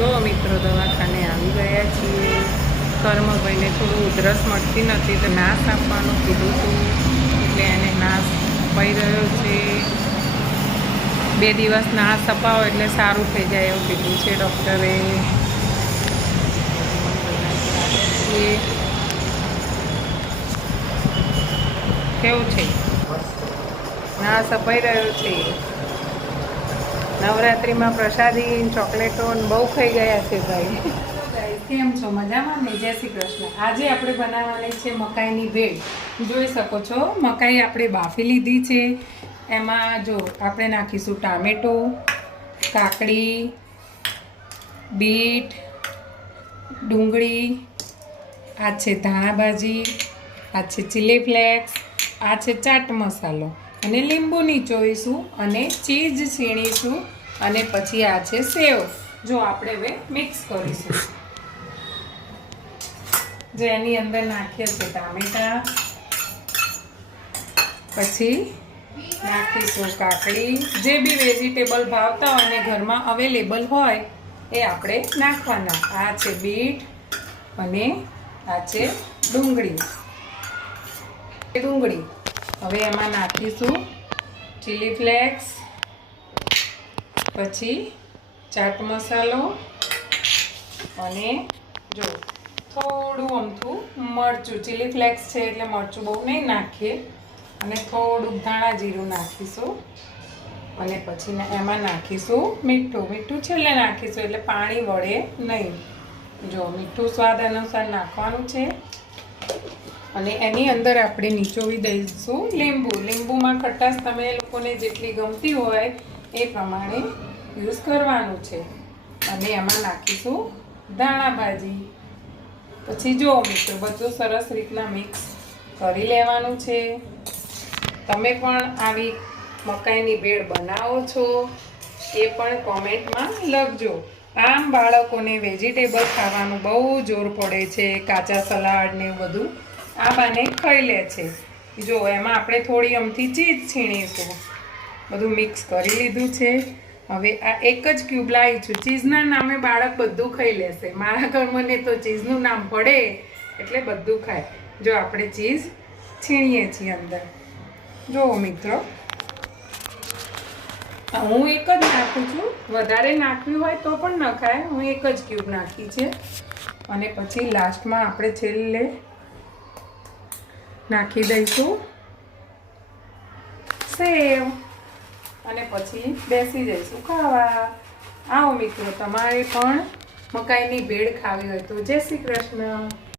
જો મિત્રો, દવાખાને આવી ગયા છીએ. કર્મભાઈને થોડું ઉધરસ મળતી નથી તો નાશ આપવાનું કીધું હતું એટલે એને નાશ અપાઈ રહ્યો છે. બે દિવસ નાશ અપાવો એટલે સારું થઈ જાય એવું કીધું છે ડૉક્ટરે. છીએ. કેવું છે? નાશ અપાઈ રહ્યો છે. નવરાત્રિમાં પ્રસાદી, ચોકલેટો બહુ ખાઈ ગયા છે ભાઈ. કેમ છો? મજામાં ને? જય શ્રી કૃષ્ણ. આજે આપણે બનાવવાની છે મકાઈની ભેળ. જોઈ શકો છો, મકાઈ આપણે બાફી લીધી છે. એમાં જો આપણે નાખીશું ટામેટો, કાકડી, બીટ, ડુંગળી, આ છે ધાણા આ છે ચીલી ફ્લેક્સ આ છે ચાટ મસાલો. અને લીંબુ નીચોઈશું અને ચીઝ છીણીશું અને પછી આ છે સેવ. જો આપણે હવે મિક્સ કરીશું. જો એની અંદર નાખીએ છે ટામેટા, પછી નાખીશું કાકડી. જે બી વેજીટેબલ ભાવતા હોય અને ઘરમાં અવેલેબલ હોય, એ આપણે નાખવાના. આ છે બીટ અને આ છે ડુંગળી. ડુંગળી. હવે એમાં નાખીશું ચીલી ફ્લેક્સ પછી ચાટ મસાલો અને જો થોડું અમથું મરચું ચીલી ફ્લેક્સ છે એટલે મરચું બહુ નહીં નાખીએ, અને થોડુંક ધાણા જીરું નાખીશું અને પછી એમાં નાખીશું મીઠું મીઠું છેલ્લે નાખીશું એટલે પાણી વળે નહીં. જો મીઠું સ્વાદ અનુસાર નાખવાનું છે. અને એની અંદર આપણે નીચોવી દઈશું લીંબુ. લીંબુમાં ખટાશ તમે લોકોને જેટલી ગમતી હોય એ પ્રમાણે યુઝ કરવાનું છે. અને એમાં નાખીશું ધાણા ભાજી. પછી જો મિત્રો, બધું સરસ રીતના મિક્સ કરી લેવાનું છે. તમે પણ આવી મકાઈની ભેળ બનાવો છો એ પણ કોમેન્ટમાં લખજો. આમ બાળકોને વેજીટેબલ ખાવાનું બહુ જોર પડે છે, કાચા સલાડ ને બધું. આ બાને ખાઈ લે છે. જો એમાં આપણે થોડી અમથી ચીઝ છીણીશું. બધું મિક્સ કરી લીધું છે. હવે આ એક જ ક્યુબ લાવી છું. ચીઝના નામે બાળક બધું ખાઈ લેશે. મારા ઘરમાં ને તો ચીઝનું નામ પડે એટલે બધું ખાય. જો આપણે ચીઝ છીણીએ છીએ અંદર. જુઓ મિત્રો હું એક જ નાખું છું. વધારે નાખવી હોય તો પણ ન ખાય. હું એક જ ક્યુબ નાખી છે. અને પછી લાસ્ટમાં આપણે છેલ્લે નાખી દઈશું. સેવ અને પછી બેસી જઈશું ખાવા. આવો મિત્રો, તમારે પણ મકાઈની ભેળ ખાવી હોય તો. જય શ્રી કૃષ્ણ.